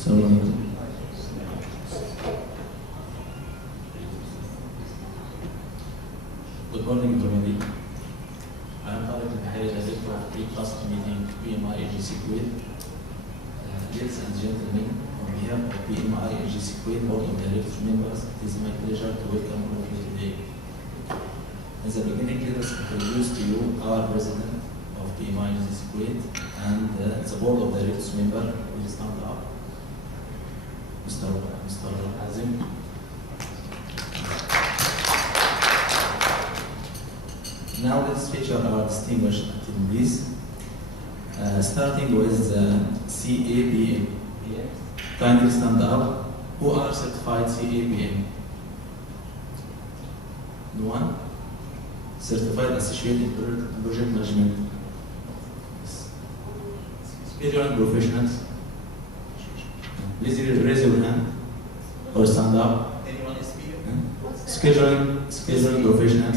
Assalamu alaikum. Good morning, everybody. I am Tarek Al-Bahari, director of pre-trust meeting PMI-AGC Kuwait. Ladies and gentlemen, on behalf of PMI-AGC Kuwait Board of Directors members, it is my pleasure to welcome all of you today. In the beginning, let us introduce to you our president of PMI-AGC Kuwait and the Board of Directors member will stand up. Mr. Azim. Now let's feature our distinguished attendees, starting with CAPM. Kindly stand up. Who are certified CAPM? No one? Certified Associate in Project Management. Scheduling professionals. Please raise your hand or stand up. Anyone is here? Scheduling professionals.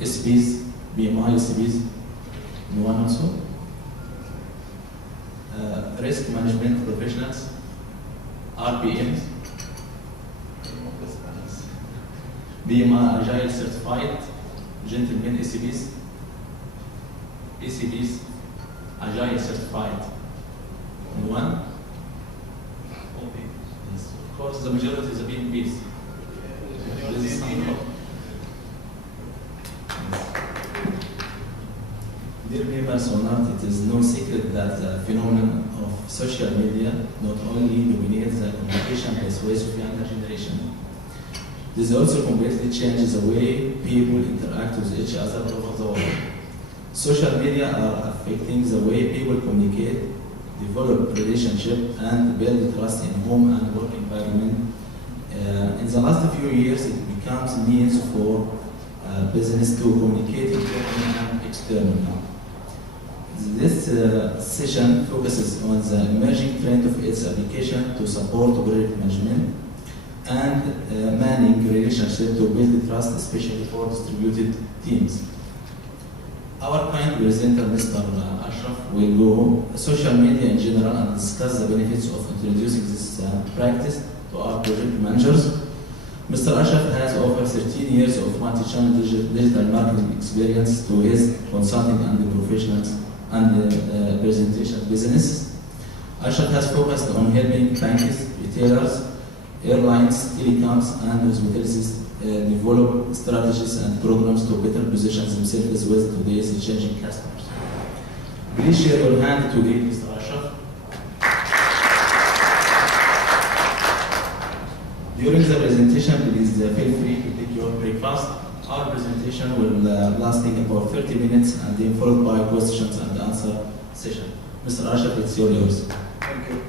SPs, BMI, SPs. No one also? Risk management professionals. RPMs. BMI Agile certified. Gentlemen ACBs. ACBs Agile certified. No one? Yes. Of course, the majority is the BMPs. Dear members or not, it is no secret that the phenomenon of social media not only dominates the communication pathways of younger generation, this also completely changes the way people interact with each other all over the world. Social media are affecting the way people communicate, develop relationships, and build trust in home and work environment. In the last few years, it becomes a means for business to communicate internally and externally. This session focuses on the emerging trend of its application to support project management and managing relationships to build trust, especially for distributed teams. Our kind presenter, Mr. Ashraf, will go social media in general and discuss the benefits of introducing this practice to our project managers. Mr. Ashraf has over 13 years of multi-channel digital marketing experience to his consulting and professionals and presentation business. Ashraf has focused on helping banks, retailers, airlines, telecoms, and hospitals develop strategies and programs to better position themselves with today's changing customers. Please share your hand to greet Mr. Ashraf. During the presentation, please feel free to take your breakfast. Our presentation will lasting about 30 minutes and then followed by questions and answer session. Mr. Ashraf, it's yours. Thank you.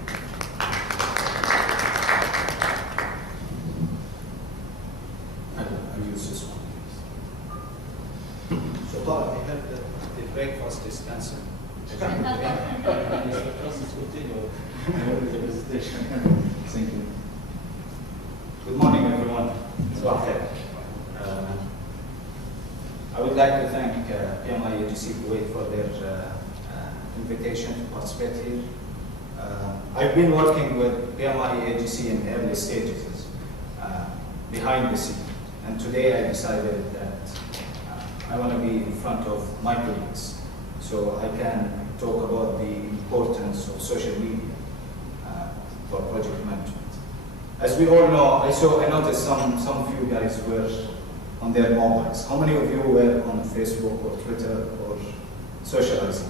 I use this one. So far, I heard that the breakfast is cancelled. Thank you. Good morning, everyone. I would like to thank PMI-AGC Kuwait for their invitation to participate here. I've been working with PMI-AGC in early stages, behind the scene, and today I decided that I want to be in front of my colleagues so I can talk about the importance of social media for project management. As we all know, I noticed some of you guys were on their mobiles. How many of you were on Facebook or Twitter or socializing?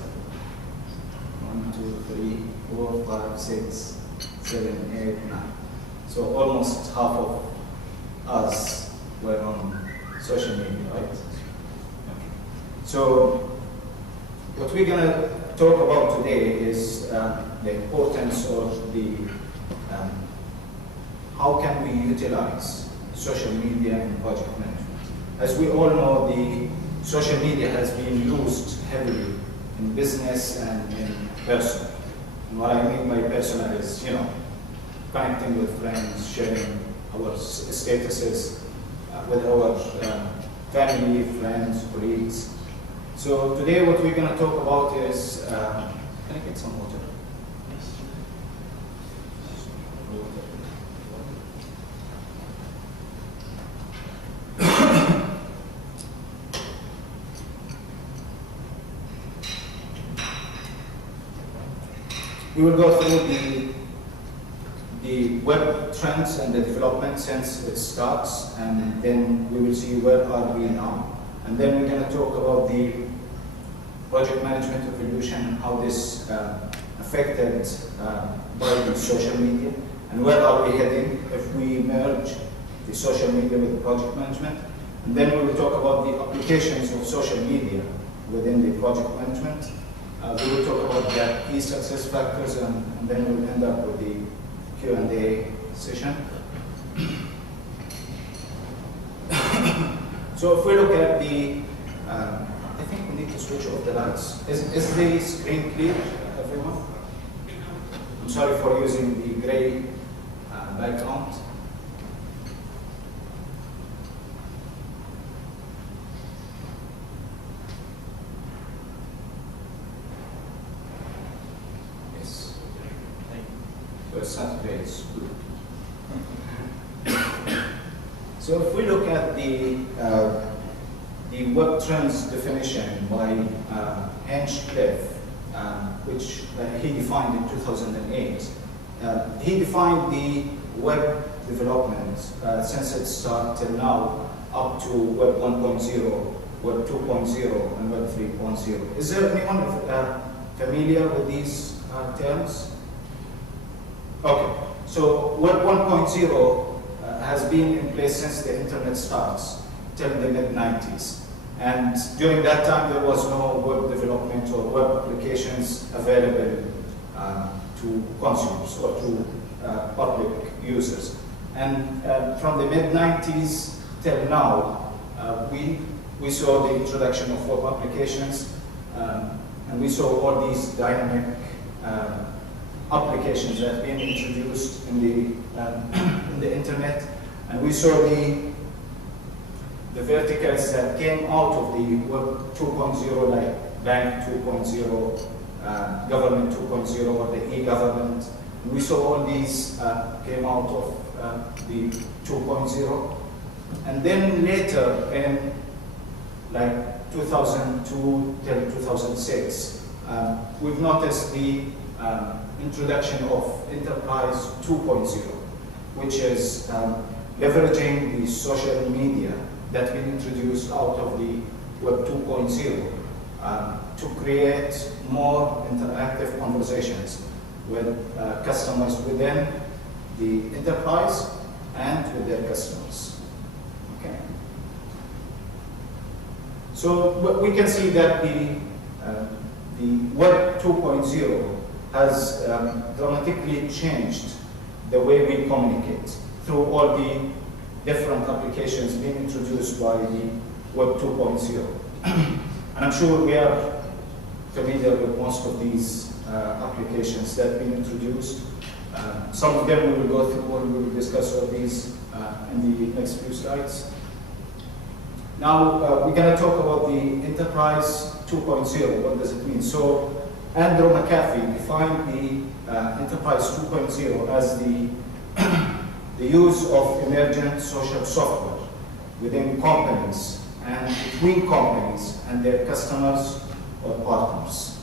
1, 2, 3, 4, 5, 6, 7, 8, 9. So almost half of us were on social media, right? Okay. So what we're going to talk about today is the importance of the how can we utilize social media in project management. As we all know, the social media has been used heavily in business and in personal. And what I mean by personal is, connecting with friends, sharing our statuses with our family, friends, colleagues. So today what we're going to talk about is, can I get some water? We will go through the web trends and the development since it starts, and then we will see where are we now. And then we're going to talk about the project management evolution, how this affected by the social media, and where are we heading if we merge the social media with the project management. And then we will talk about the applications of social media within the project management. We will talk about the key success factors, and then we'll end up with the Q&A session. So if we look at the, I think we need to switch off the lights. Is the screen clear, everyone? I'm sorry for using the gray background. Yes. So it's not gray, it's blue. So if we look at the web trends definition by Hinchcliffe, which he defined in 2008, he defined the web development since its start till now up to Web 1.0, Web 2.0, and Web 3.0. Is there anyone familiar with these terms? Okay, so Web 1.0 has been in place since the internet starts till the mid-90s. And during that time, there was no web development or web applications available to consumers or to public users. And from the mid-90s till now, we saw the introduction of web applications, and we saw all these dynamic applications that have been introduced in the internet, and we saw the verticals that came out of the Web 2.0, like Bank 2.0, Government 2.0, or the e-government. We saw all these came out of the 2.0, and then later in like 2002 till 2006, we've noticed the introduction of Enterprise 2.0, which is leveraging the social media that been introduced out of the Web 2.0 to create more interactive conversations with customers within the enterprise and with their customers. Okay. So we can see that the Web 2.0 has dramatically changed the way we communicate through all the different applications being introduced by the Web 2.0. And I'm sure we are familiar with most of these applications that have been introduced. Some of them we will go through and we will discuss all these in the next few slides. Now, we're going to talk about the Enterprise 2.0. What does it mean? So, Andrew McAfee defined the Enterprise 2.0 as the use of emergent social software within companies and between companies and their customers or partners.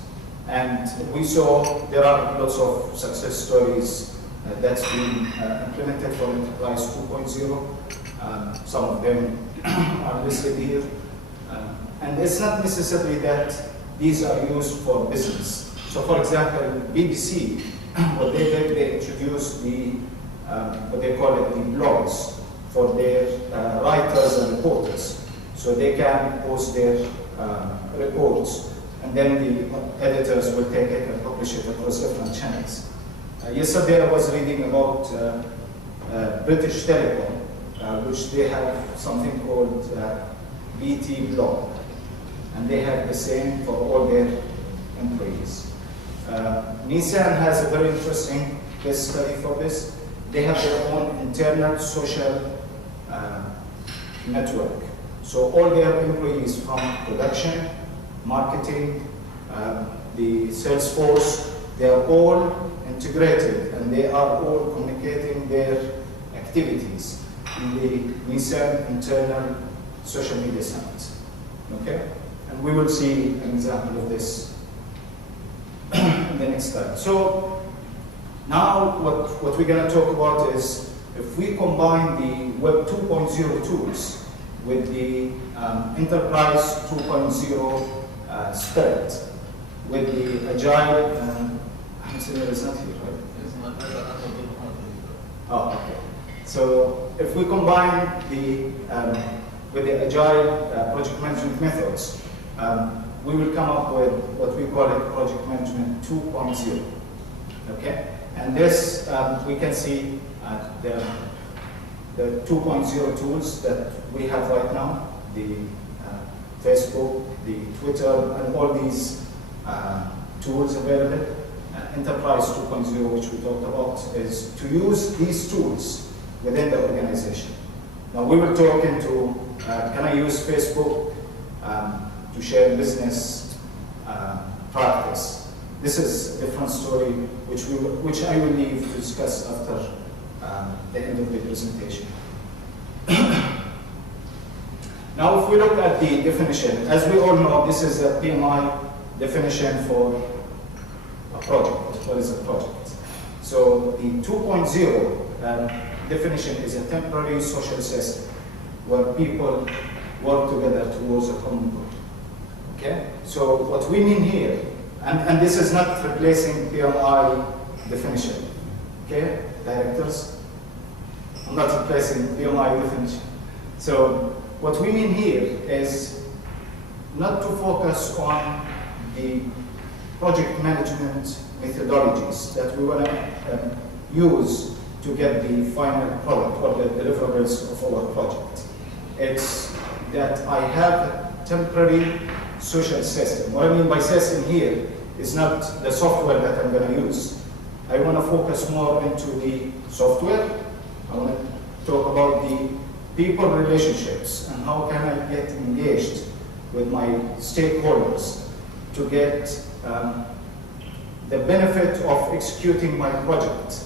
And we saw there are lots of success stories that's been implemented for Enterprise 2.0. Some of them are listed here. And it's not necessarily that these are used for business. So for example, BBC, what they did, they introduced the what they call it the blogs for their writers and reporters. So they can post their reports, and then the editors will take it and publish it across different channels. Yesterday I was reading about British Telecom, which they have something called BT blog, and they have the same for all their employees. Nissan has a very interesting case study for this. They have their own internal social network. So all their employees from production, marketing, the sales force, they are all integrated and they are all communicating their activities in the Nissan internal social media site. Okay? And we will see an example of this in the next slide. So Now, what we're going to talk about is if we combine the Web 2.0 tools with the Enterprise 2.0 spirit, with the Agile, Samir is not here, right? Oh, okay. So if we combine with the Agile project management methods, we will come up with what we call it Project Management 2.0. Okay? And this, we can see the 2.0 tools that we have right now, the Facebook, the Twitter, and all these tools available. Enterprise 2.0, which we talked about, is to use these tools within the organization. Now we will talk into, can I use Facebook to share business practice? This is a different story, which I will leave to discuss after the end of the presentation. Now, if we look at the definition, as we all know, this is a PMI definition for a project. What is a project? So the 2.0 definition is a temporary social system where people work together towards a common goal. Okay? So what we mean here, and this is not replacing PMI definition. Okay, directors? I'm not replacing PMI definition. So what we mean here is not to focus on the project management methodologies that we want to use to get the final product or the deliverables of our project. It's that I have a temporary social system. What I mean by system here is not the software that I'm going to use. I want to focus more into the software. I want to talk about the people relationships and how can I get engaged with my stakeholders to get the benefit of executing my project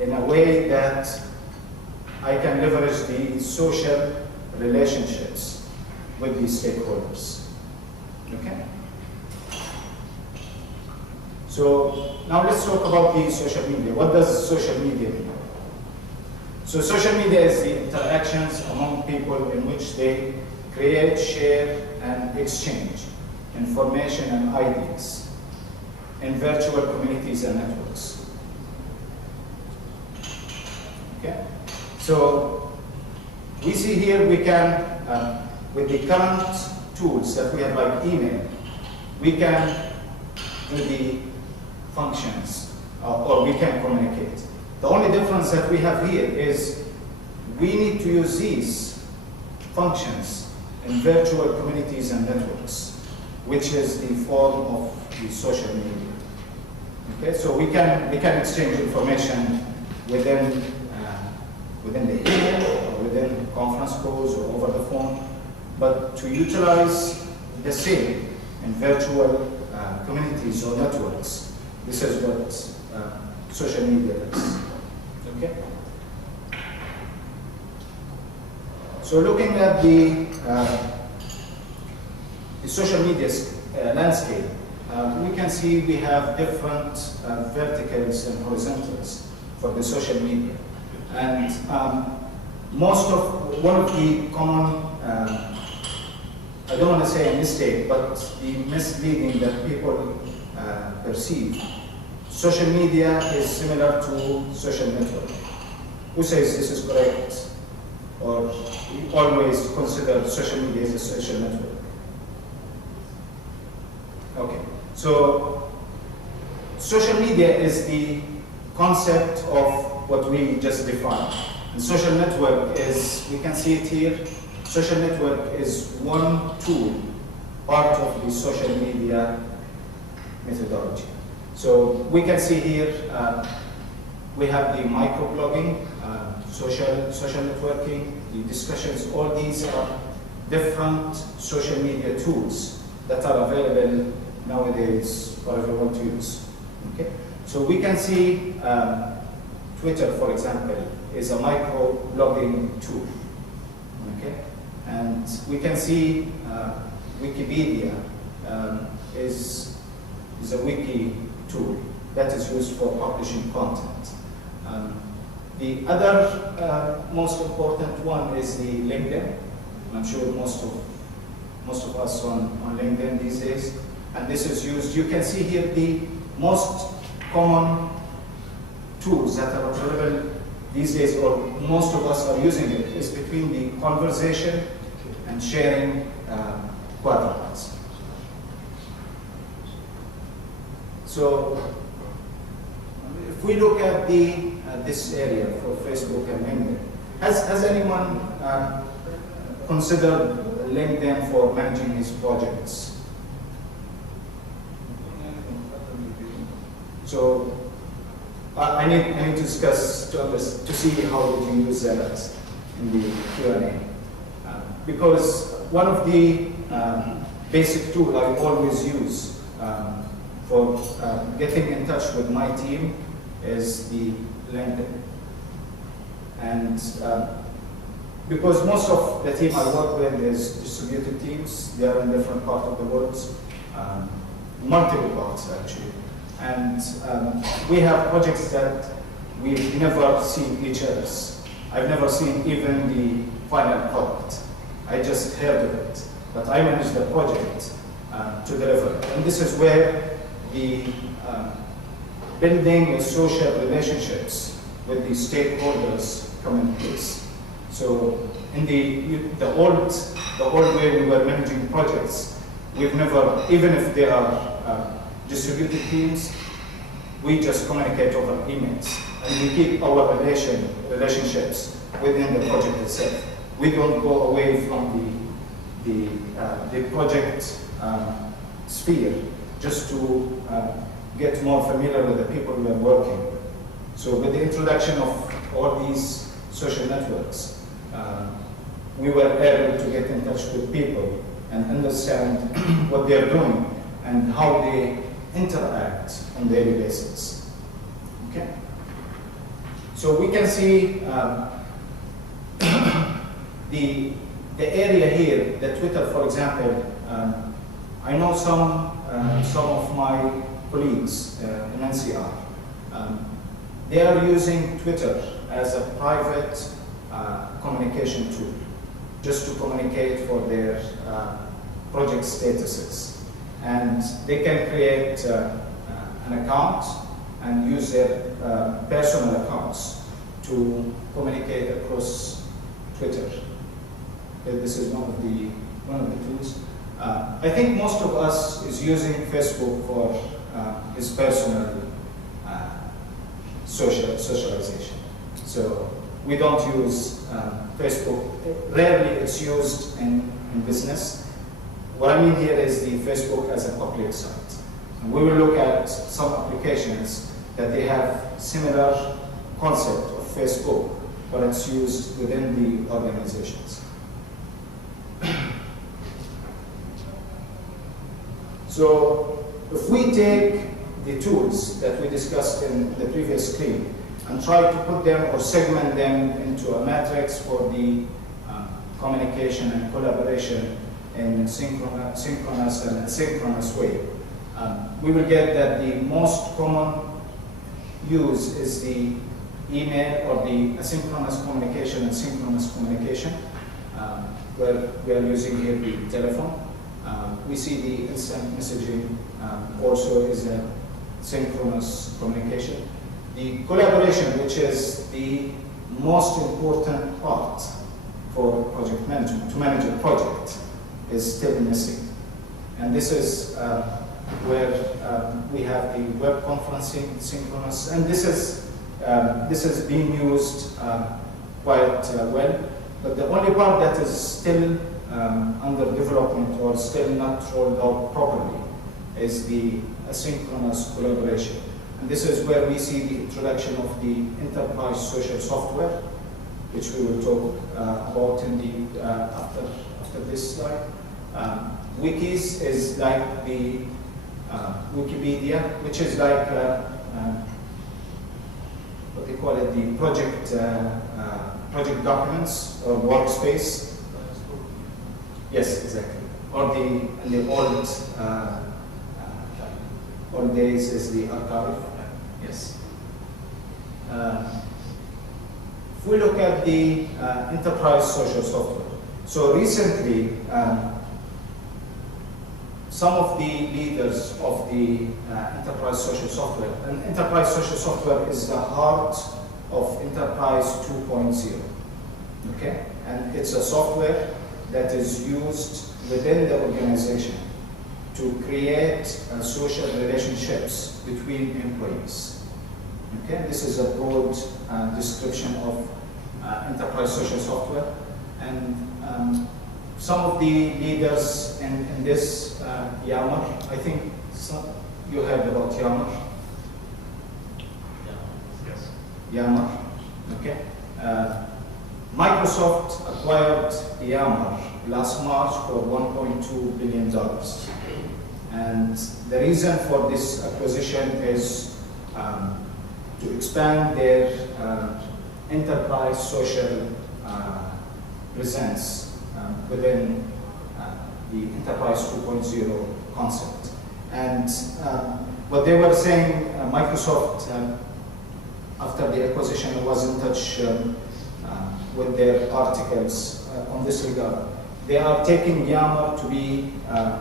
in a way that I can leverage the social relationships with the stakeholders. Okay? So now let's talk about the social media. What does social media mean? So social media is the interactions among people in which they create, share, and exchange information and ideas in virtual communities and networks. Okay? So we see here we can, with the current tools that we have like email, we can do the functions or we can communicate. The only difference that we have here is we need to use these functions in virtual communities and networks, which is the form of the social media. Okay, so we can exchange information within the email or within conference calls or over the phone, but to utilize the same in virtual communities or networks, this is what social media is. Okay. So looking at the social media landscape, we can see we have different verticals and horizontals for the social media. And one of the common, I don't want to say a mistake, but the misleading that people perceive, social media is similar to social network. Who says this is correct? Or we always consider social media as a social network? Okay, so social media is the concept of what we just defined. And social network is, we can see it here, social network is one tool, part of the social media methodology. So we can see here, we have the microblogging, social networking, the discussions, all these are different social media tools that are available nowadays for everyone to use. Okay? So we can see Twitter, for example, is a microblogging tool. Okay? And we can see Wikipedia is a wiki tool. that is used for publishing content. The other most important one is the LinkedIn. I'm sure most of us on LinkedIn these days. And this is used, you can see here the most common tools that are available these days, or most of us are using it, is between the conversation and sharing quadrants. So if we look at this area for Facebook and LinkedIn, has anyone considered LinkedIn for managing his projects? So I need to discuss to see how we can use that in the Q&A. Because one of the basic tools I always use for getting in touch with my team is the LinkedIn. And because most of the team I work with is distributed teams, they are in different parts of the world, multiple parts actually. And we have projects that we've never seen each other's. I've never seen even the final product. I just heard of it, but I manage the project to deliver it. And this is where the building social relationships with the stakeholders come into place. So in the old way we were managing projects, we've never, even if they are distributed teams, we just communicate over emails, and we keep our relationships within the project itself. We don't go away from the project sphere just to get more familiar with the people we are working with. So with the introduction of all these social networks, we were able to get in touch with people and understand what they're doing and how they interact on a daily basis. Okay? So we can see the area here, the Twitter, for example. I know some of my colleagues in NCR. They are using Twitter as a private communication tool, just to communicate for their project statuses. And they can create an account and use their personal accounts to communicate across Twitter. This is one of the tools. I think most of us is using Facebook for his personal socialization. So we don't use Facebook. Rarely it's used in business. What I mean here is the Facebook as a public site. And we will look at some applications that they have similar concept of Facebook, but it's used within the organizations. So if we take the tools that we discussed in the previous screen and try to put them or segment them into a matrix for the communication and collaboration in synchronous and asynchronous way, we will get that the most common use is the email or the asynchronous communication and synchronous communication, where we are using here the telephone. We see the instant messaging also is a synchronous communication. The collaboration, which is the most important part for project management, to manage a project, is still missing. And this is where we have the web conferencing, synchronous, and this is being used quite well. But the only part that is still under development or still not rolled out properly is the asynchronous collaboration. And this is where we see the introduction of the enterprise social software, which we will talk about in the after this slide. Wikis is like the Wikipedia, which is like what they call it, the project documents or workspace. Yes, exactly. Or in the old days is the archive. Yes. If we look at the enterprise social software, so recently, some of the leaders of the enterprise social software, and enterprise social software is the heart of enterprise 2.0, okay? And it's a software that is used within the organization to create social relationships between employees. Okay, this is a broad description of enterprise social software, and some of the leaders in this Yammer, I think you heard about Yammer. Yes. Yammer, okay. Microsoft acquired Yammer last March for $1.2 billion. And the reason for this acquisition is to expand their enterprise social presence within the Enterprise 2.0 concept. And what they were saying, Microsoft, after the acquisition, was in touch with their articles on this regard. They are taking Yammer to be a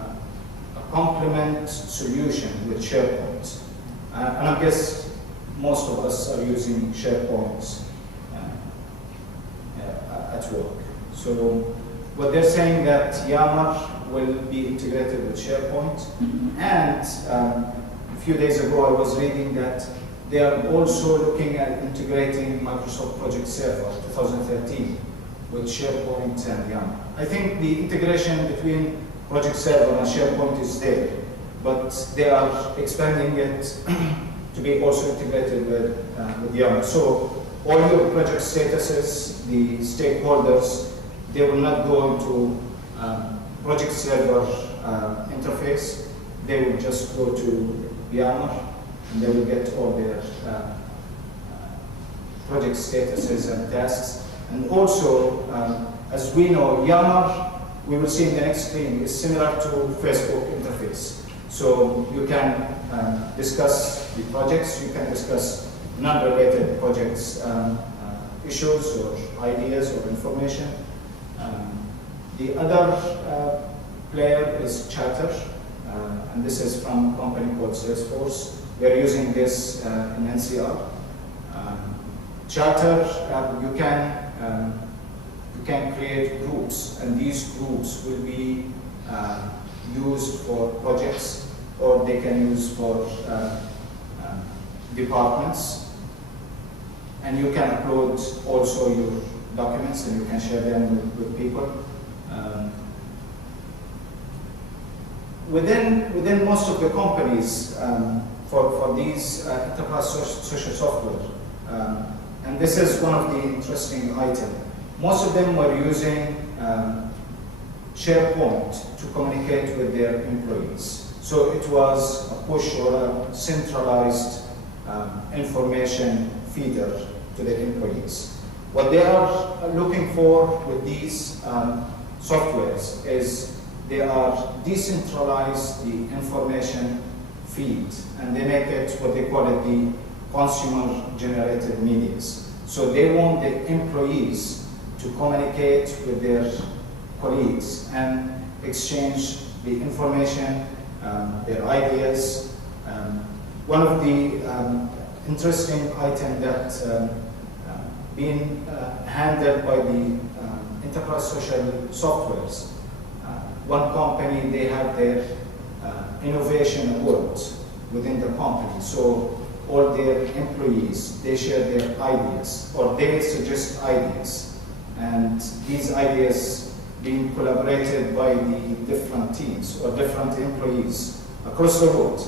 complement solution with SharePoint. And I guess most of us are using SharePoint at work. So what they're saying that Yammer will be integrated with SharePoint. And a few days ago I was reading that they are also looking at integrating Microsoft Project Server 2013 with SharePoint and Yammer. I think the integration between Project Server and SharePoint is there, but they are expanding it to be also integrated with Yammer. So all your project statuses, the stakeholders, they will not go into Project Server interface. They will just go to Yammer, and they will get all their project statuses and tasks. And also, as we know, Yammer, we will see in the next screen, is similar to Facebook interface. So you can discuss the projects, you can discuss non-related projects, issues or ideas or information. The other player is Chatter, and this is from a company called Salesforce. We're using this in NCR. Chatter, you can create groups, and these groups will be used for projects, or they can use for departments. And you can upload also your documents, and you can share them with people. Within most of the companies, for these enterprise social software, and this is one of the interesting items, most of them were using SharePoint to communicate with their employees. So it was a push or a centralized information feeder to the employees. What they are looking for with these softwares is they are decentralized the information feed, and they make it what they call it the consumer-generated medias. So they want the employees to communicate with their colleagues and exchange the information, their ideas. One of the interesting items that being handled by the enterprise social softwares, one company, they have their innovation awards within the company. So all their employees, they share their ideas, or they suggest ideas. And these ideas being collaborated by the different teams or different employees across the world.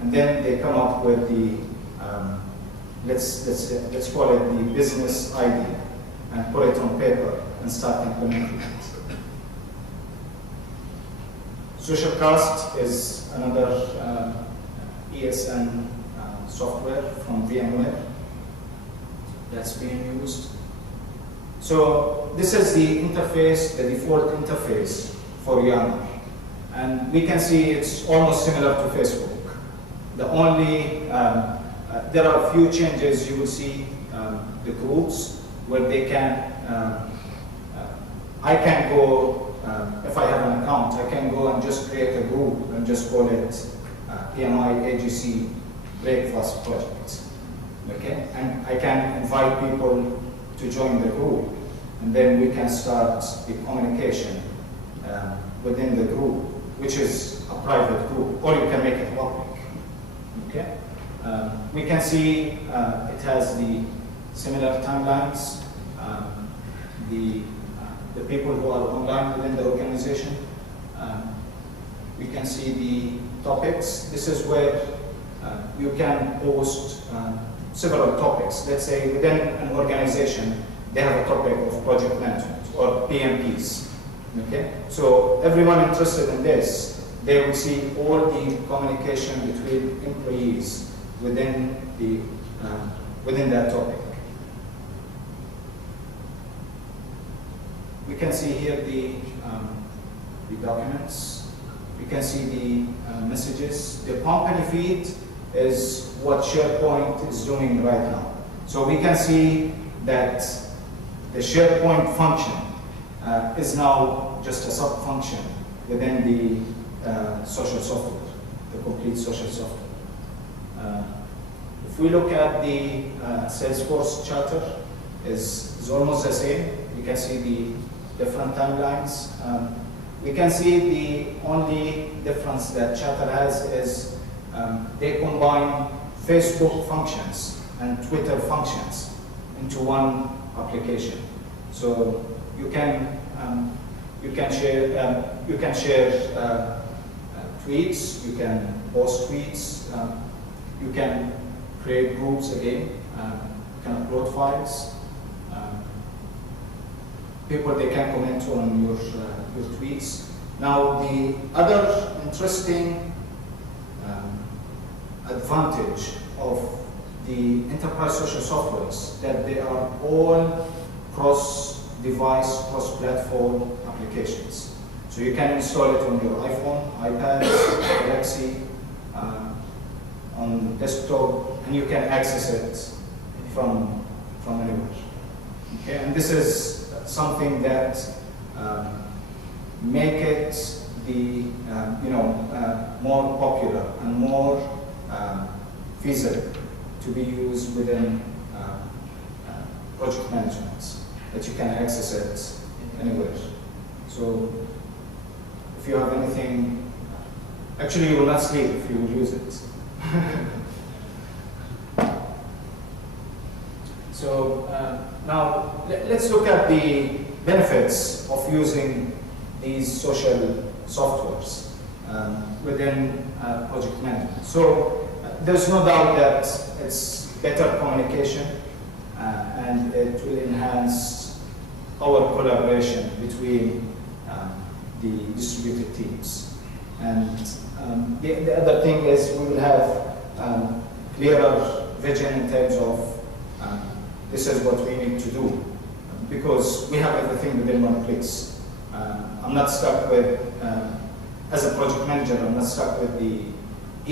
And then they come up with the, let's call it the business idea, and put it on paper and start implementing it. SocialCast is another ESN software from VMware that's being used. So this is the interface, the default interface for Yammer. And we can see it's almost similar to Facebook. The only there are a few changes. You will see the groups where they can, I can go, if I have an account, I can go and just create a group and just call it PMI-AGC Breakfast Project. Okay, and I can invite people to join the group, and then we can start the communication within the group, which is a private group, or you can make it public. Okay, we can see it has the similar timelines. The people who are online within the organization. We can see the topics. This is where you can post several topics. Let's say within an organization, they have a topic of project management or PMPs. Okay? So everyone interested in this, they will see all the communication between employees within that topic. We can see here the documents. We can see the messages. The company feed is what SharePoint is doing right now. So we can see that the SharePoint function is now just a sub-function within the social software, the complete social software. If we look at the Salesforce charter, is almost the same. You can see the different timelines. We can see the only difference that Charter has is they combine Facebook functions and Twitter functions into one application. So you can share tweets, you can post tweets, you can create groups again, you can upload files. People, they can comment on your tweets. Now, the other interesting advantage of the enterprise social softwares that they are all cross-device, cross-platform applications. So you can install it on your iPhone, iPad, Galaxy, on desktop, and you can access it from anywhere. Okay, and this is something that make it more popular and more feasible to be used within project management, that you can access it anywhere. So if you have anything, actually you will not sleep if you will use it. So now let's look at the benefits of using these social softwares within project management. So there's no doubt that it's better communication and it will enhance our collaboration between the distributed teams. And the other thing is we will have clearer vision in terms of this is what we need to do, because we have everything within one place. I'm not stuck with, as a project manager, I'm not stuck with the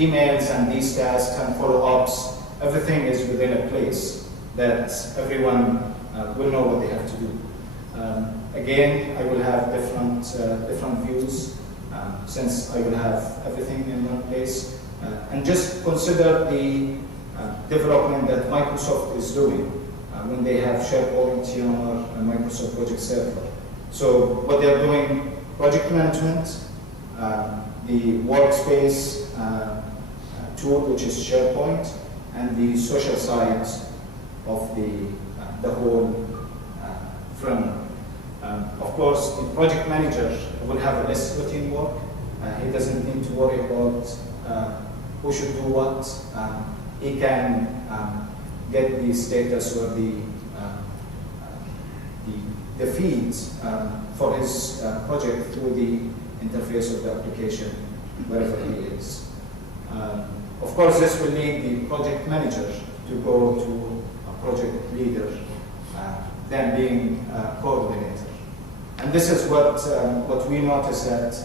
emails and these tasks and follow-ups. Everything is within a place that everyone will know what they have to do. Again, I will have different views since I will have everything in one place. And just consider the development that Microsoft is doing when they have SharePoint, Yammer, and Microsoft Project Server. So what they're doing, project management, the workspace tool, which is SharePoint, and the social side of the whole framework. Of course, the project manager will have less routine work. He doesn't need to worry about who should do what. He can get the status or the feeds for his project through the interface of the application, wherever he is. Of course, this will need the project manager to go to a project leader, then being a coordinator. And this is what we noticed, that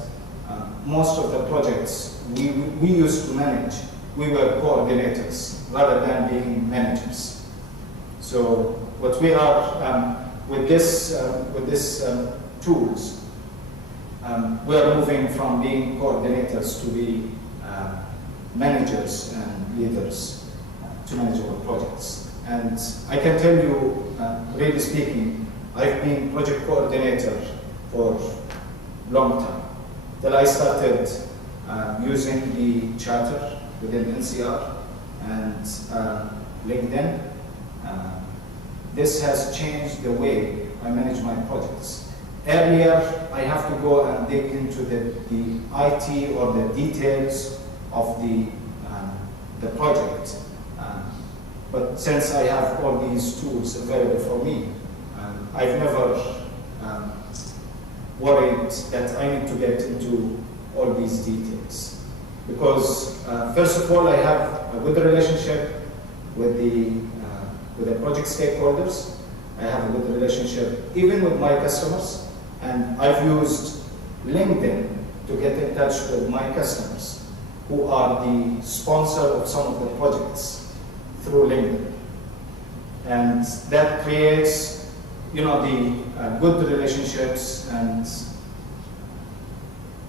most of the projects we used to manage, we were coordinators. rather than being managers. So what we are with this tools, we are moving from being coordinators to be managers and leaders to manage our projects. And I can tell you, really speaking, I've been project coordinator for a long time, till I started using the charter within NCR and LinkedIn. This has changed the way I manage my projects. Earlier, I have to go and dig into the IT or the details of the project. But since I have all these tools available for me, I've never worried that I need to get into all these details. Because first of all, I have a good relationship with the project stakeholders. I have a good relationship even with my customers. And I've used LinkedIn to get in touch with my customers who are the sponsor of some of the projects through LinkedIn. And that creates, the good relationships, and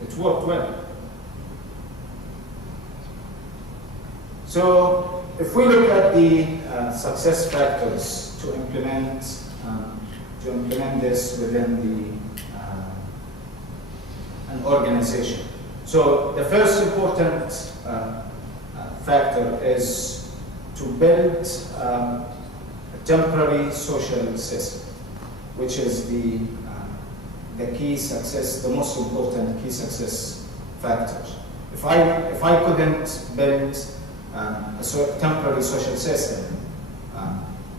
it worked well. So if we look at the success factors to implement this within an organization. So the first important factor is to build a temporary social system, which is the key success, the most important key success factor. If I couldn't build a temporary social system,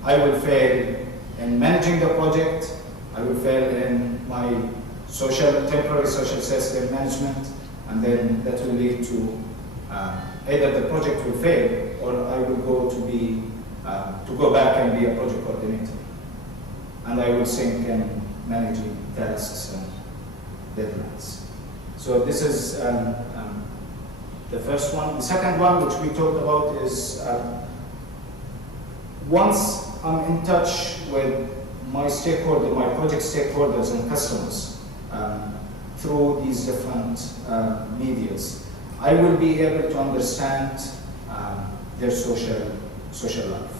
I will fail in managing the project. I will fail in my temporary social system management, and then that will lead to either the project will fail, or I will go back and be a project coordinator, and I will sink in managing tasks and deadlines. So this is the first one. The second one, which we talked about, is once I'm in touch with my project stakeholders and customers through these different medias, I will be able to understand their social life.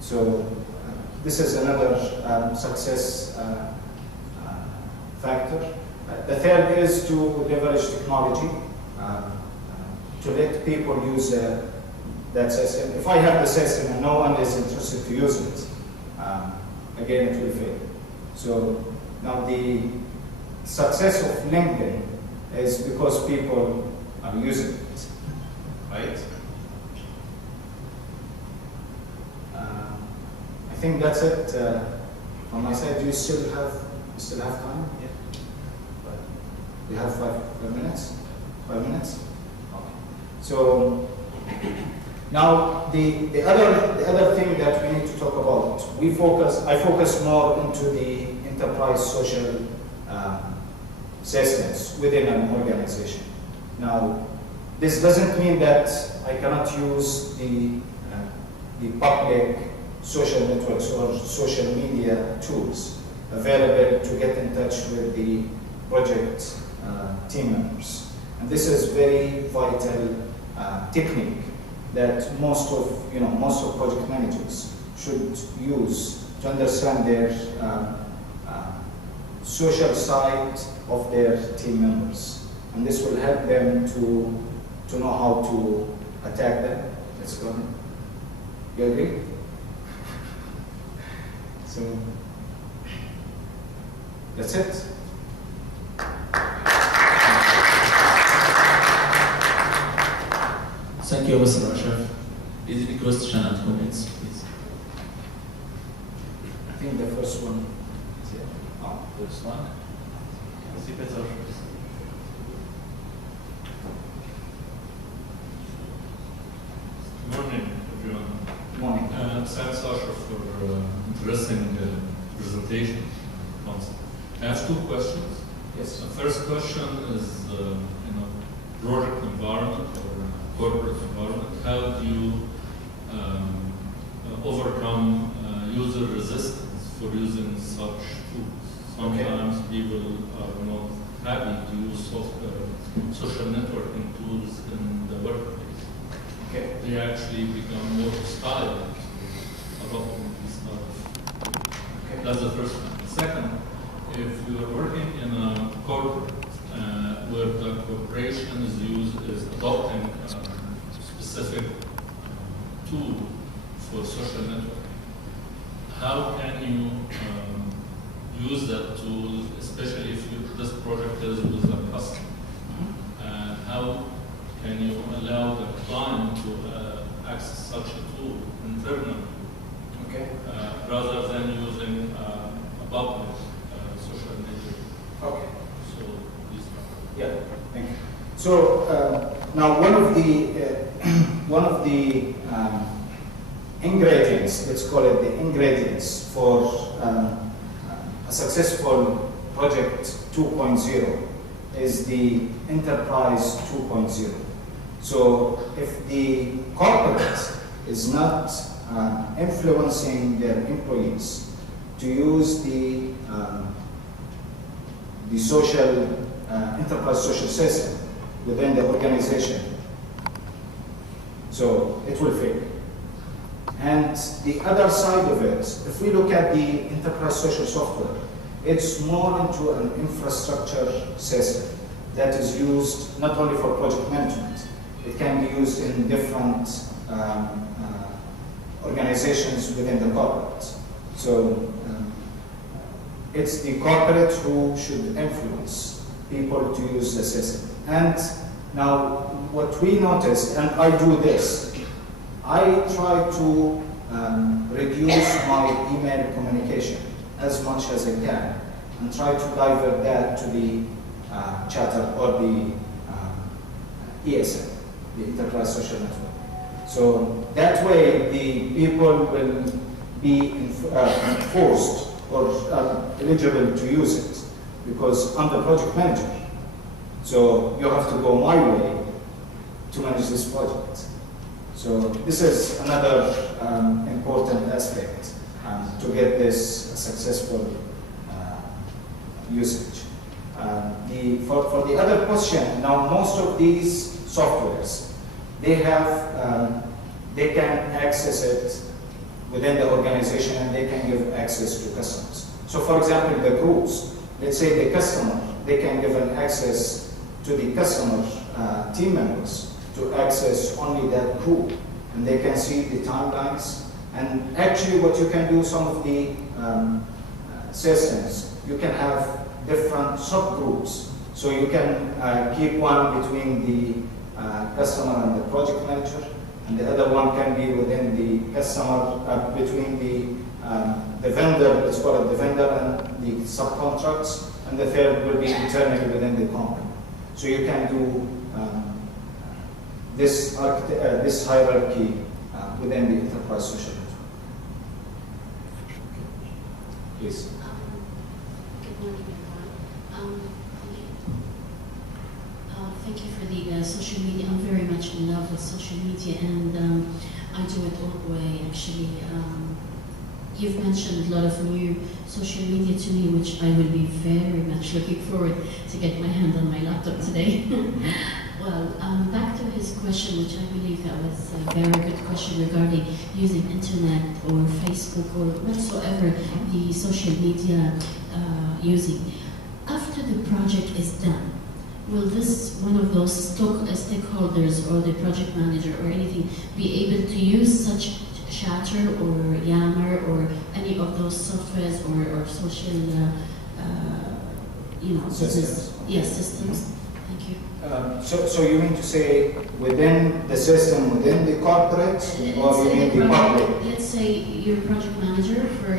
So this is another success factor. The third is to leverage technology to let people use that system. If I have the system and no one is interested to use it, again, it will fail. So now the success of LinkedIn is because people are using it, right? I think that's it from my side. Do you still have time? Yeah. We have 5 minutes. 5 minutes. Okay. So now the other thing that we need to talk about. I focus more into the enterprise social systems within an organization. Now, this doesn't mean that I cannot use the public social networks or social media tools available to get in touch with the project team members. And this is very vital technique that most of project managers should use to understand their social side of their team members. And this will help them to know how to attack them. Let's go ahead. You agree? So that's it. Thank you, Mr. Ashraf. Is there any question and comments, please? I think the first one is here. Oh, first one. Is it better? Good morning, everyone. Good morning. Thanks, Ashraf, for interesting presentation concept. I have 2 questions. Yes. The first question is, project environment or corporate environment. How do you overcome user resistance for using such tools. Sometimes people are not happy to use social networking tools in the workplace. Okay. They actually become more hostile to adopting these type of tools. Okay. That's the first one. Second, if you are working in a corporate where the corporation is adopting a specific tool for social networking, how can you use that tool, especially if this project is with a customer? And how can you allow the client to access such a tool internally, Okay. rather than using a public social media? Okay. So these are. Yeah. Thank you. So now one of the ingredients, let's call it the ingredients for a successful project 2.0 is the enterprise 2.0. So if the corporate is not influencing their employees to use the social enterprise social system within the organization, so it will fail. And the other side of it, if we look at the enterprise social software, it's more into an infrastructure system that is used not only for project management, it can be used in different organizations within the corporate. So it's the corporate who should influence people to use the system. And now what we noticed, and I do this, I try to reduce my email communication as much as I can and try to divert that to the chatter or the ESN, the Enterprise Social Network. So that way the people will be forced or eligible to use it because I'm the project manager. So you have to go my way to manage this project. So this is another important aspect to get this successful usage. For the other question, now most of these softwares, they can access it within the organization and they can give access to customers. So for example, the groups, let's say the customer, they can give an access to the customer team members to access only that group, and they can see the timelines. And actually what you can do, some of the systems, you can have different subgroups. So you can keep one between the customer and the project manager, and the other one can be within the customer, between the vendor, let's call it the vendor, and the subcontracts, and the third will be internally within the company. So you can do this hierarchy within the enterprise social network. Please. Good morning, everyone. Thank you for the social media. I'm very much in love with social media, and I do it all the way, actually. You've mentioned a lot of new social media to me, which I will be very much looking forward to get my hand on my laptop today. Well, back to his question, which I believe that was a very good question regarding using internet or Facebook or whatsoever the social media using. After the project is done, will this, one of those stakeholders or the project manager or anything, be able to use such Chatter or Yammer or any of those softwares or social, Systems. Yes, systems. Thank you. So you mean to say within the system, within the corporate, or you mean the public? Let's say you're a project manager for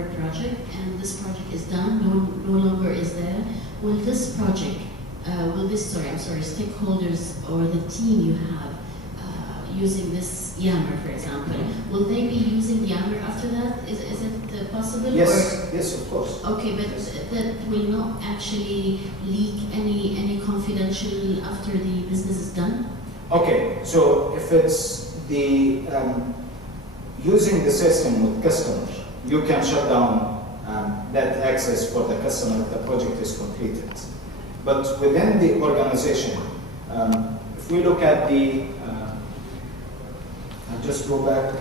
a project, and this project is done, no longer is there. Will this project, stakeholders or the team you have using this Yammer, for example, will they be using Yammer after that? Is it possible? Yes, yes, of course. Okay, but that will not actually leak any confidential after the business is done? Okay, so if it's using the system with customer, you can shut down that access for the customer if the project is completed. But within the organization, if we look at the, I'll just go back.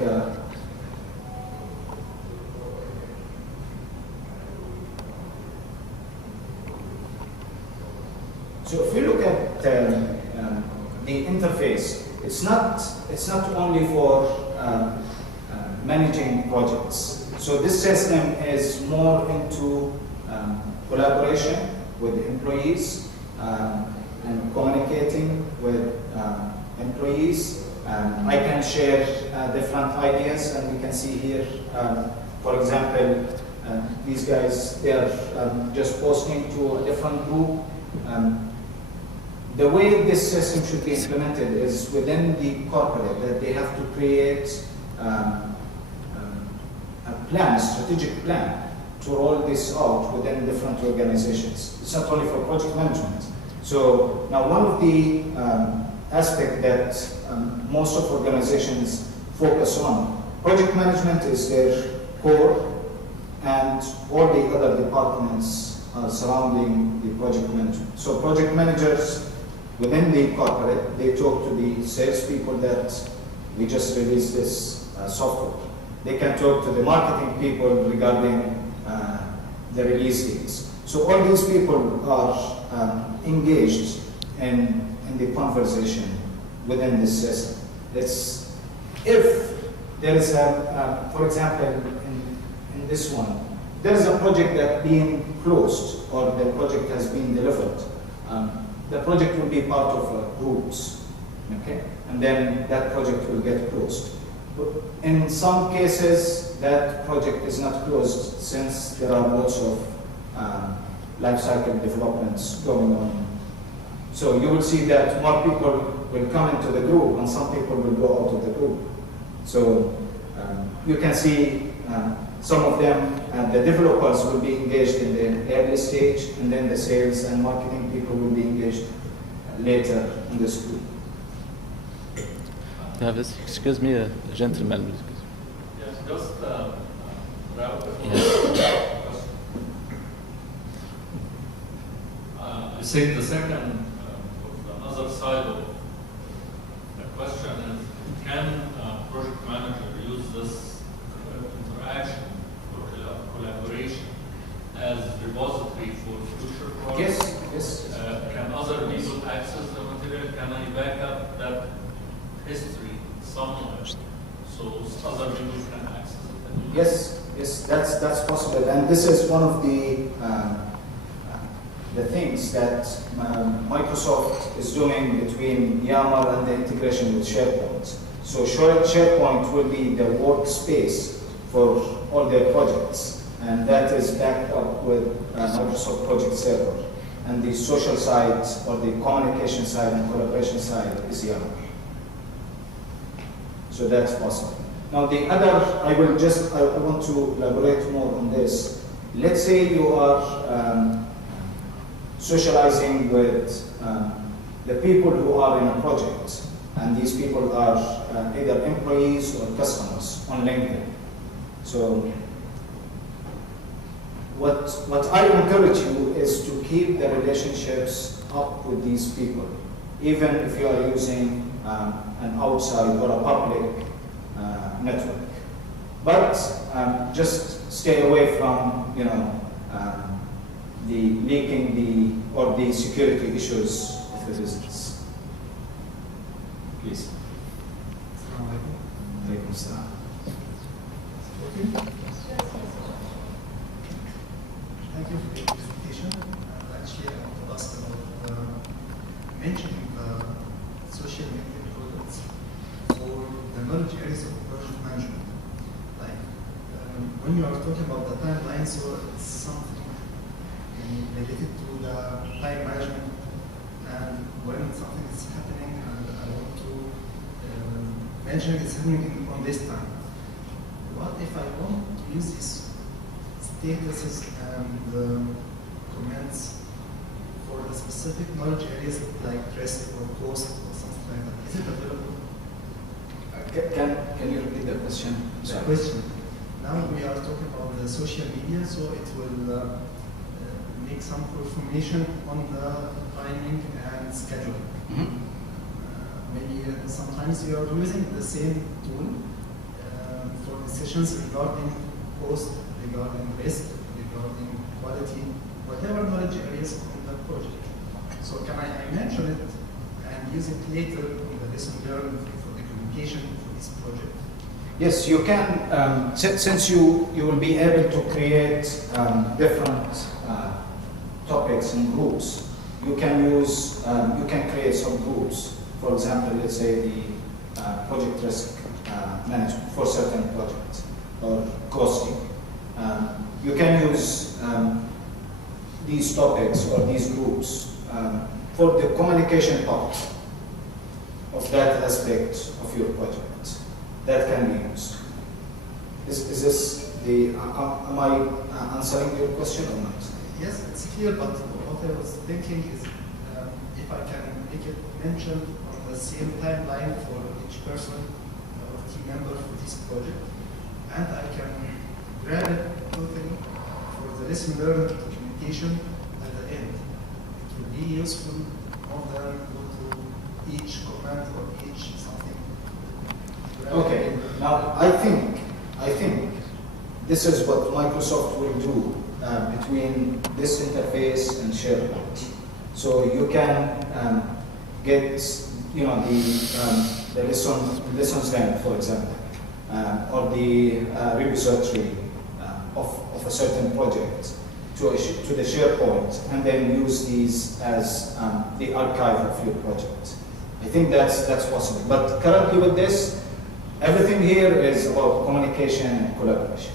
So if we look at the interface, it's not only for managing projects. So this system is more into collaboration with employees and communicating with employees. I can share different ideas, and we can see here, for example, these guys, they are just posting to a different group. The way this system should be implemented is within the corporate, that they have to create a plan, a strategic plan, to roll this out within different organizations. It's not only for project management. So now one of the aspects that most of organizations focus on, project management is their core, and all the other departments surrounding the project management. So project managers within the corporate, they talk to the salespeople that we just released this software. They can talk to the marketing people regarding the release dates. So all these people are engaged in the conversation within this system. It's, if there is a, for example, in this one, there is a project that being closed or the project has been delivered. The project will be part of groups, okay? And then that project will get closed. But in some cases, that project is not closed since there are lots of life cycle developments going on. So you will see that more people will come into the group and some people will go out of the group. So you can see some of them, the developers will be engaged in the early stage, and then the sales and marketing people will be engaged later in this group. Excuse me, a gentleman. Yes, just I think the second, the other side of the question is, can a project manager use this interaction or collaboration as repository for future projects? Yes, yes. Can other people access the material? Can I back up that history somewhere so other people can access it? Yes, yes, that's possible, and this is one of the things that Microsoft is doing between YAML and the integration with SharePoint. So SharePoint will be the workspace for all their projects, and that is backed up with Microsoft Project Server. And the social side, or the communication side and collaboration side, is YAML. So that's possible. Now the other, I want to elaborate more on this. Let's say you are socializing with the people who are in a project, and these people are either employees or customers on LinkedIn. So what I encourage you is to keep the relationships up with these people, even if you are using an outside or a public network. But just stay away from, the leaking or the security issues of the business. Please. Alaikum assalam. Thank you for the presentation. Actually, I want to ask about mentioning social media products for the knowledge areas of project management. Like when you are talking about the timeline, so it's something related to the time management, and when something is happening, and I want to mention it's happening on this time. What if I want to use these statuses and the comments for the specific knowledge areas like risk or cost or something like that? Is it available? Can you repeat the question? The question. Now we are talking about the social media, so it will make some information on the timing and schedule. Mm-hmm. Maybe sometimes you are using the same tool for decisions regarding cost, regarding risk, regarding quality, whatever knowledge areas in the project. So can I mention it and use it later in the lesson learned for the communication for this project? Yes, you can, since you will be able to create different topics and groups, you can create some groups. For example, let's say the project risk management for certain projects or costing. You can use these topics or these groups for the communication part of that aspect of your project. That can be used. Is this the, am I answering your question or not? Yes, it's clear, but what I was thinking is if I can make it mentioned on the same timeline for each person or team member for this project, and I can grab it totally for the lesson learned communication at the end. It will be useful more than go to each comment or each something. Okay, now I think this is what Microsoft will do between this interface and SharePoint. So you can get, the lessons learned, for example, or the repository of a certain project to the SharePoint, and then use these as the archive of your project. I think that's possible. But currently with this, everything here is about communication and collaboration.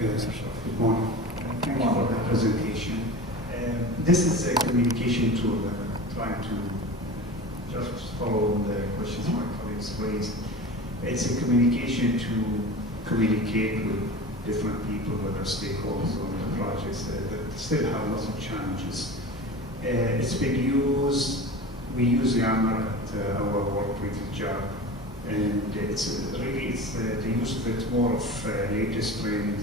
Yes, good morning. Thank you for the presentation. This is a communication tool that I'm trying to just follow the questions my colleagues raised. It's a communication to communicate with different people, whether stakeholders on the projects that still have lots of challenges. It's been used, we use Yammer at our work with job, and it's really the use of it more of latest trend,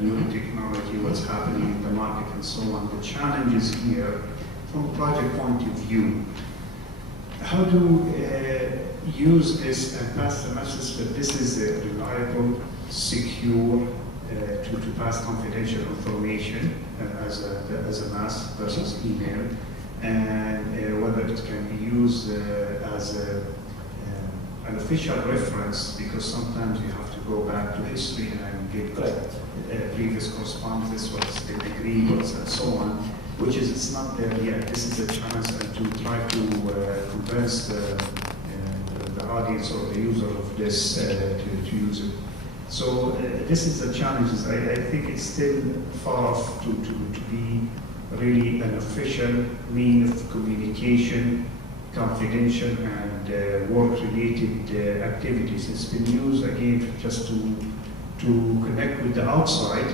new technology, what's happening in the market and so on. The challenges here from a project point of view, how to use this and pass the message that this is reliable, secure, to pass confidential information as a mass versus email, and whether it can be used as an official reference, because sometimes you have to go back to history and get previous correspondence, what's the degree, and so on, which is it's not there yet. This is a chance to try to convince the audience or the user of this to use it. So this is the challenges. I think it's still far off to be really an official mean of communication, confidential and work-related activities. It's been used again just to connect with the outside,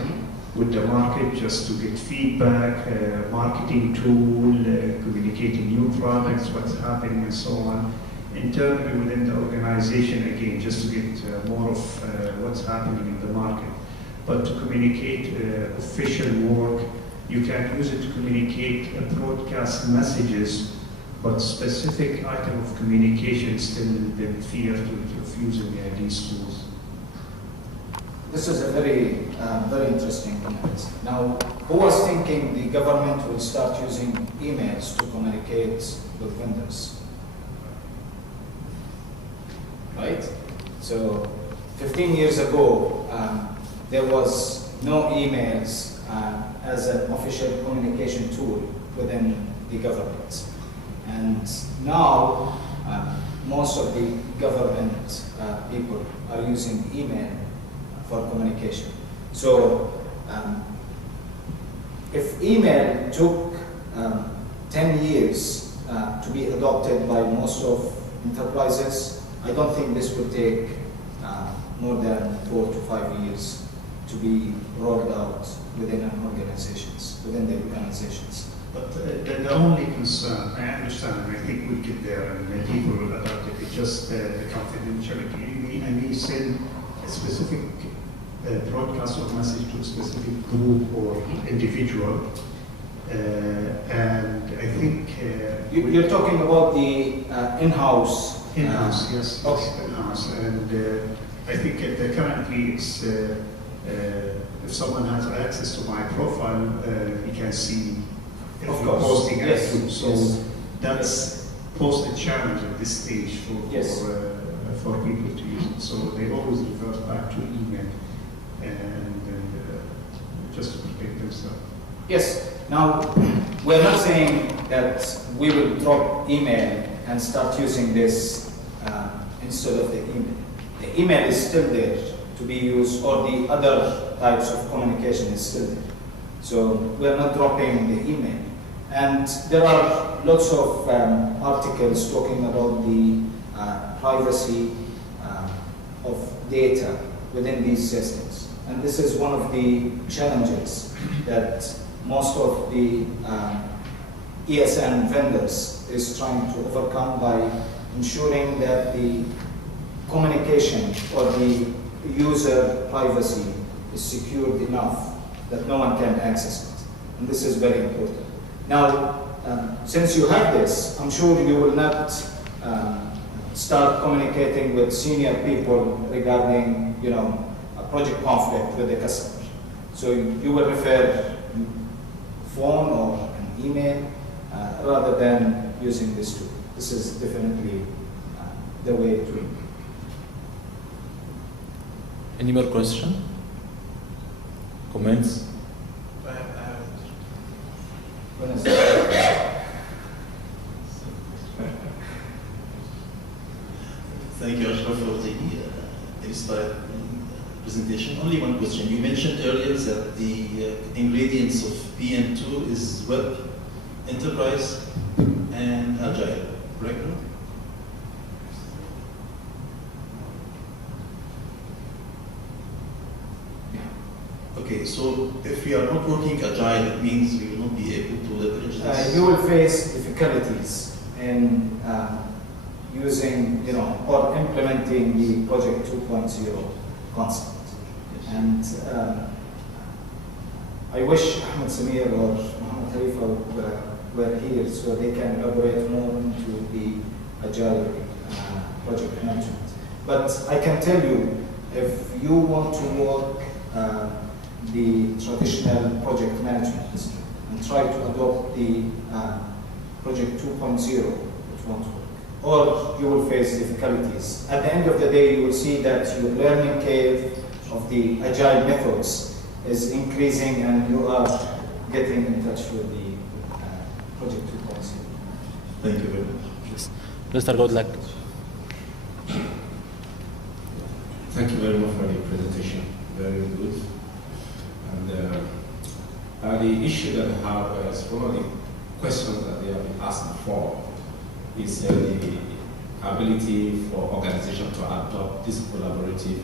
with the market, just to get feedback, marketing tool, communicating new products, what's happening and so on. Internally within the organization, again, just to get more of what's happening in the market. But to communicate official work, you can use it to communicate broadcast messages, but specific item of communication still in the field of using these tools. This is a very, very interesting comment. Now, who was thinking the government will start using emails to communicate with vendors? Right? So, 15 years ago, there was no emails as an official communication tool within the government. And now, most of the government people are using email for communication. So, if email took 10 years to be adopted by most of enterprises, I don't think this would take more than 4 to 5 years to be rolled out within the organizations. But the only concern, I understand, and I think we'll get there, and people will adopt just confidentiality. I may send a specific broadcast or message to a specific group or individual. And I think you're talking about the in-house. In-house, yes. Okay. In-house, and I think currently it's if someone has access to my profile, he can see if Of I'm course. posting Yes. it. So Yes. that's posed a challenge at this stage for people to use it. So they always revert back to email and just to protect themselves. Yes. Now, we're not saying that we will drop email and start using this instead of the email. The email is still there to be used, or the other types of communication is still there. So we're not dropping the email. And there are lots of articles talking about the privacy of data within these systems. And this is one of the challenges that most of the ESN vendors is trying to overcome by ensuring that the communication or the user privacy is secured enough that no one can access it. And this is very important. Now, since you have this, I'm sure you will not start communicating with senior people regarding, a project conflict with the customer. So you will refer phone or an email rather than using this tool. This is definitely the way to do. Any more questions? Comments? Thank you, Ashraf, for the inspired presentation. Only one question. You mentioned earlier that the ingredients of PM2 is web, enterprise, and agile, correct? Okay, so if we are not working agile, it means we will not be able to leverage this. You will face difficulties in using, or implementing the Project 2.0 concept. Yes. And I wish Ahmed Samir or Mohammed Khalifa were here so they can elaborate more into the agile project management. But I can tell you, if you want to work the traditional project management and try to adopt the Project 2.0, it won't work. Or you will face difficulties. At the end of the day, you will see that your learning curve of the agile methods is increasing and you are getting in touch with the Project 2.0. Thank you very much. Yes. Mr. Godlak. Thank you very much for the presentation. Very good. And the issue that I have is one of the questions that they have been asked before is the ability for organizations to adopt these collaborative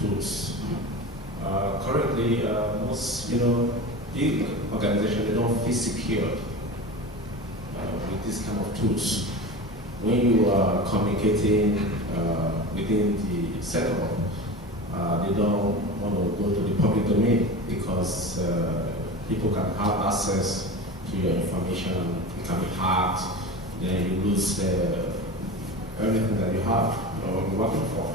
tools. Currently, most big organizations, they don't feel secure with this kind of tools. When you are communicating within the setup, they don't want to go to the public domain because people can have access to your information. It can be hacked, then you lose everything that you have or you're working for.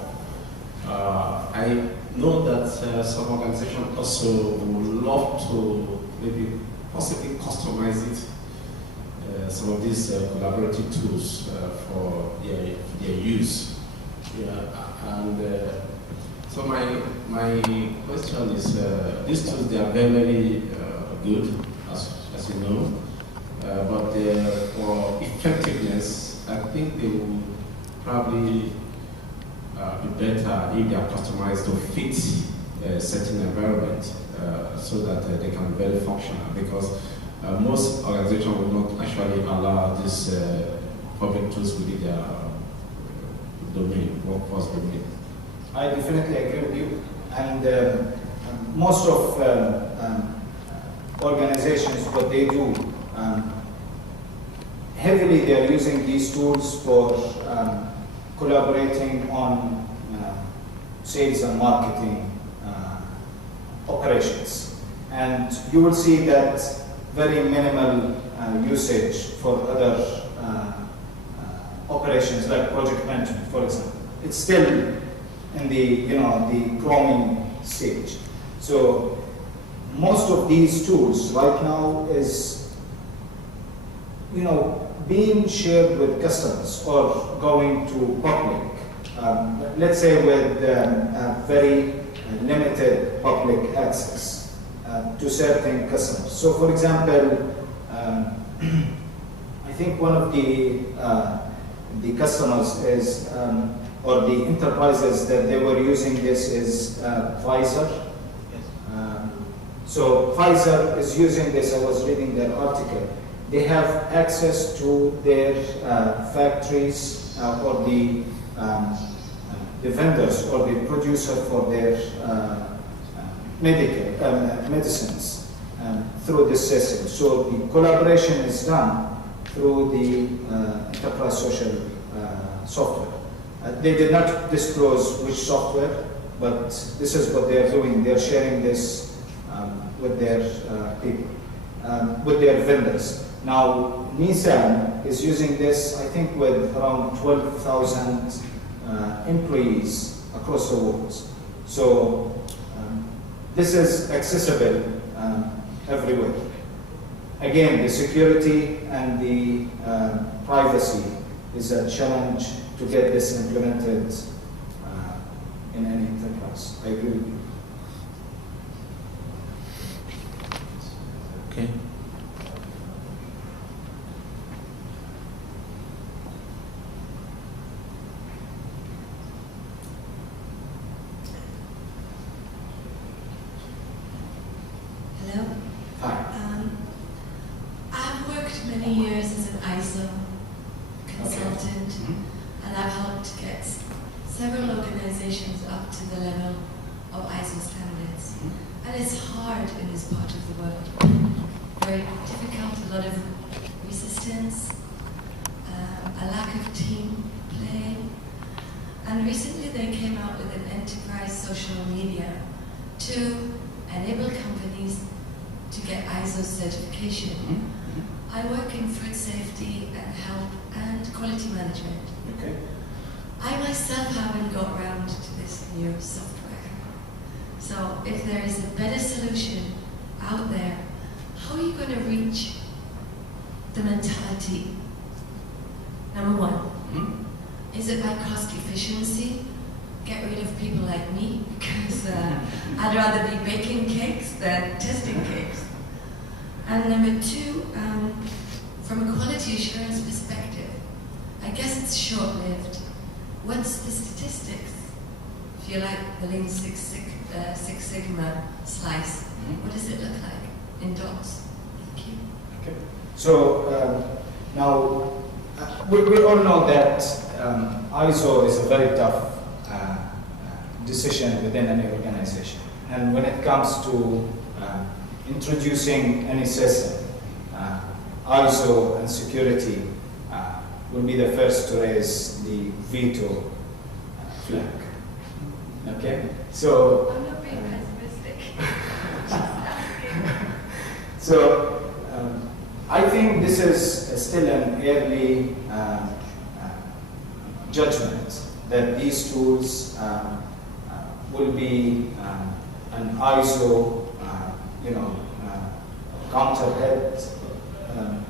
I know that some organizations also would love to maybe possibly customize it, some of these collaborative tools for their use. Yeah, and so my question is, these tools, they are very, very good, as you know, but for effectiveness, I think they will probably be better if they are customized to fit a certain environment so that they can be very functional, because most organizations will not actually allow these public tools within their domain, workforce domain. I definitely agree with you. And most of organizations, what they do, heavily they are using these tools for collaborating on sales and marketing operations. And you will see that very minimal usage for other operations like project management, for example. It's still in the the growing stage. So most of these tools right now is being shared with customers or going to public. Let's say with very limited public access to certain customers. So, for example, I think one of the customers is, or the enterprises that they were using this is Pfizer. So Pfizer is using this. I was reading their article. They have access to their factories or the vendors or the producer for their medicines through this system. So the collaboration is done through the enterprise social software. They did not disclose which software, but this is what they are doing. They are sharing this with their people, with their vendors. Now, Nissan is using this, I think, with around 12,000 employees across the world. So this is accessible everywhere. Again, the security and the privacy is a challenge to get this implemented in any enterprise. I agree with you. Okay. Hello. Hi. I've worked many years as an ISO consultant, and I've helped get several organizations up to the level of ISO standards. And it's hard in this part of the world. Very difficult, a lot of resistance, a lack of team play. And recently they came out with an enterprise social media to enable companies to get ISO certification. I work in food safety and health and quality management. Okay. I myself haven't got around to this new software. So if there is a better solution out there, how are you going to reach the mentality? Number one, is it by cost efficiency? Get rid of people like me, because I'd rather be baking cakes than testing cakes. And number two, from a quality assurance perspective, I guess it's short-lived. What's the statistics? If you like the Lean Six Sigma slice, what does it look like in dots? Thank you. Okay. So now we all know that ISO is a very tough decision within any organization, and when it comes to introducing any system, ISO and security will be the first to raise the veto flag. Okay, so I'm not being pessimistic. Just asking. So I think this is still an early judgment that these tools will be an ISO, counterhead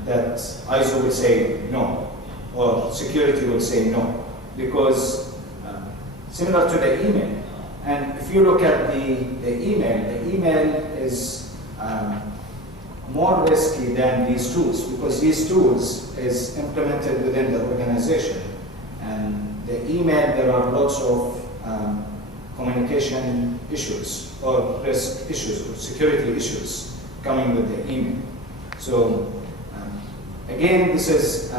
that ISO will say no, or security will say no, because similar to the email. And if you look at the email is more risky than these tools, because these tools is implemented within the organization. And the email, there are lots of communication issues or risk issues or security issues coming with the email. So again, this is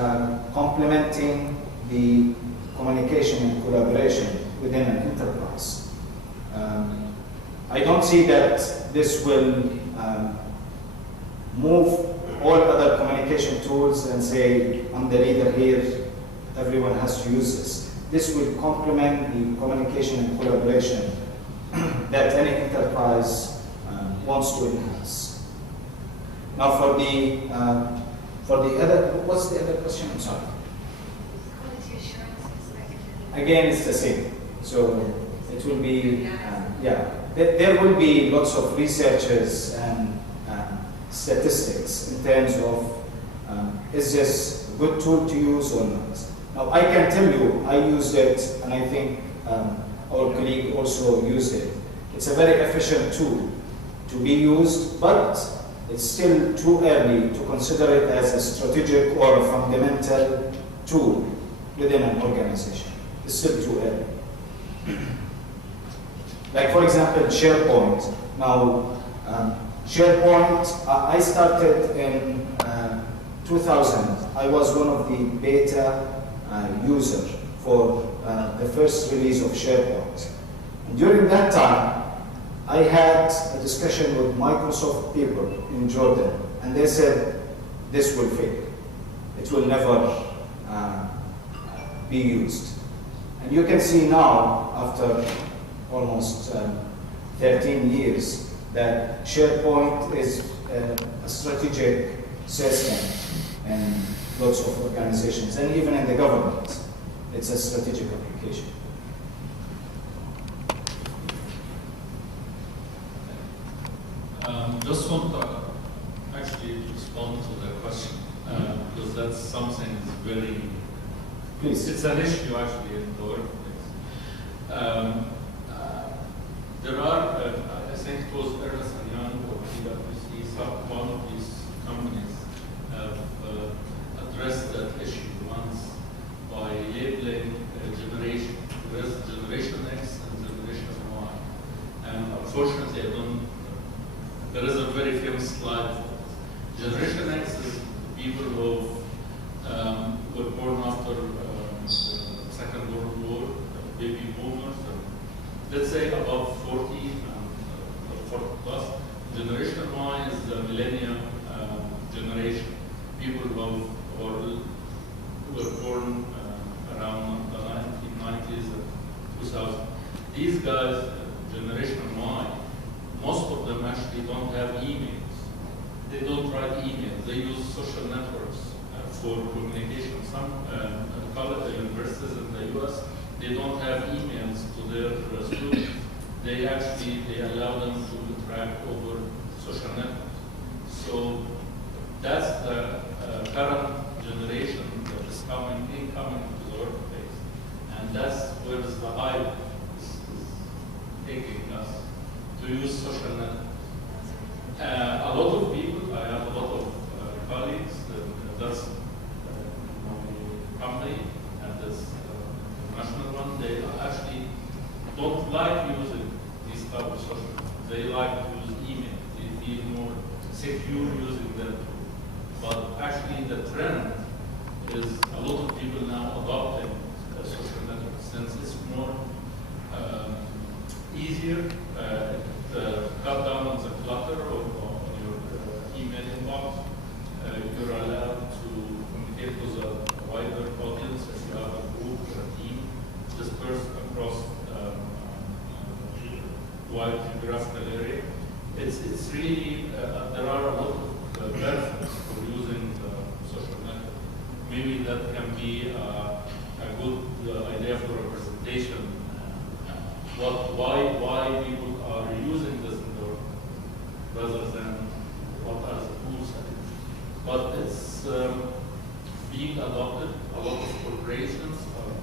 complementing the communication and collaboration within an enterprise. I don't see that this will move all other communication communication tools and say, I'm the leader here, everyone has to use this. This will complement the communication and collaboration that any enterprise wants to enhance. Now for the other, what's the other question? I'm sorry. Quality assurance expected. Again, it's the same. So it will be, yeah, there will be lots of researches and statistics in terms of is this a good tool to use or not. Now I can tell you, I used it, and I think our colleague also used it. It's a very efficient tool to be used, but it's still too early to consider it as a strategic or a fundamental tool within an organization. It's still too early. Like for example, SharePoint. Now, SharePoint, I started in 2000. I was one of the beta user for the first release of SharePoint. And during that time, I had a discussion with Microsoft people in Jordan, and they said, this will fail. It will never be used. And you can see now, after almost 13 years, that SharePoint is a strategic system in lots of organizations, and even in the government, it's a strategic application. Just want to actually respond to the question, because that's something that's very, Please. It's an issue actually in the workplace. There are, I think it was Ernst & Young or PwC, one of these companies have addressed that issue once by labeling generation. There is Generation X and Generation Y. And unfortunately, there is a very famous slide. Generation X is people who were born after the Second World War, baby boomers, let's say above 40 and 40 plus. Generation Y is the millennium generation, people who were born around the 1990s and 2000. These guys, Generation Y, most of them actually don't have emails. They don't write emails. They use social networks for communication. Some college universities in the US, they don't have emails to their students. They allow them to interact over social networks. So that's the current generation that is incoming to the workplace. And that's where the hype is taking us, to use social networks. A lot of people, I have a lot of colleagues, that's my company, and this international one, they actually don't like using these type of social networks. They like to use email. They feel more secure using them too. But actually the trend is a lot of people now adopting social networks since it's more easier, cut down on the clutter on your email inbox. You're allowed to communicate with a wider audience if you have a group or a team dispersed across wide geographical area. It's really, there are a lot of benefits for using the social network. Maybe that can be a good idea for representation. Why people are using this in the work rather than what are the tools. But it's being adopted. A lot of corporations are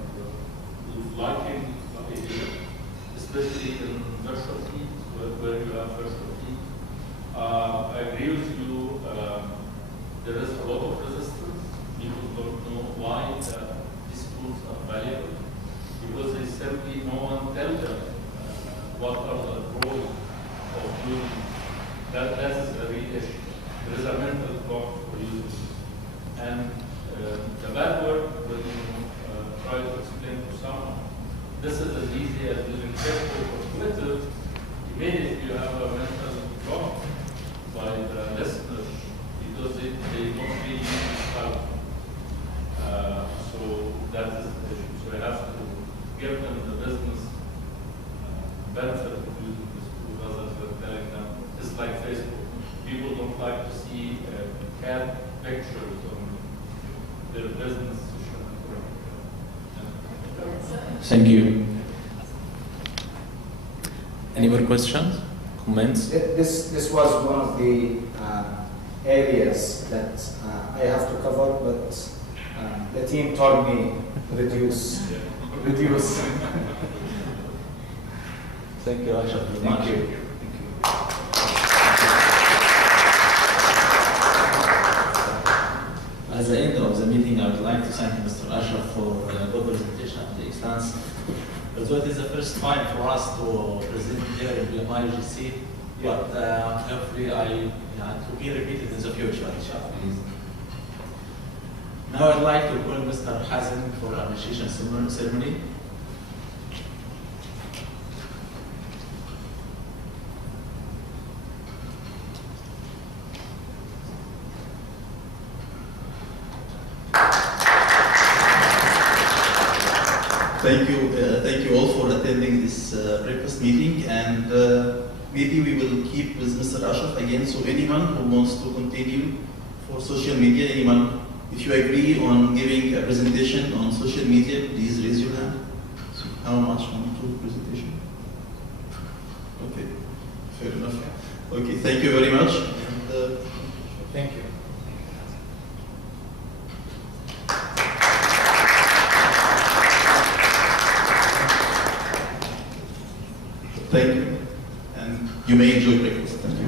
liking the idea, especially in virtual teams, where you have virtual teams. I agree with you, there is a lot of resistance. People don't know why these tools are valuable, because they simply, no one tells them what are the pros of using. That is a real issue. There is a mental block for using it. And the bad word, when you try to explain to someone, this is as easy as using Facebook or Twitter, immediately you have a mental block by the listeners, because they don't really benefit of using this tool rather than telling them it's like Facebook. People don't like to see cat pictures on their business social network. Thank you. Any more questions, comments? This was one of the areas that I have to cover, but the team told me reduce. Thank you, Ashraf. Thank you. At the end of the meeting, I would like to thank Mr. Ashraf for the good presentation of the expense. Although it is the first time for us to present here in PMI-AGC, but hopefully to be repeated in the future, inshallah. Now I'd like to call Mr. Hazem for appreciation ceremony. Thank you all for attending this breakfast meeting, and maybe we will keep with Mr. Ashraf again. So anyone who wants to continue for social media, anyone, if you agree on giving a presentation on social media, please raise your hand. So how much on to presentation? Okay, fair enough. Okay, thank you very much. And, Thank you. thank you, and you may enjoy breakfast. Thank you.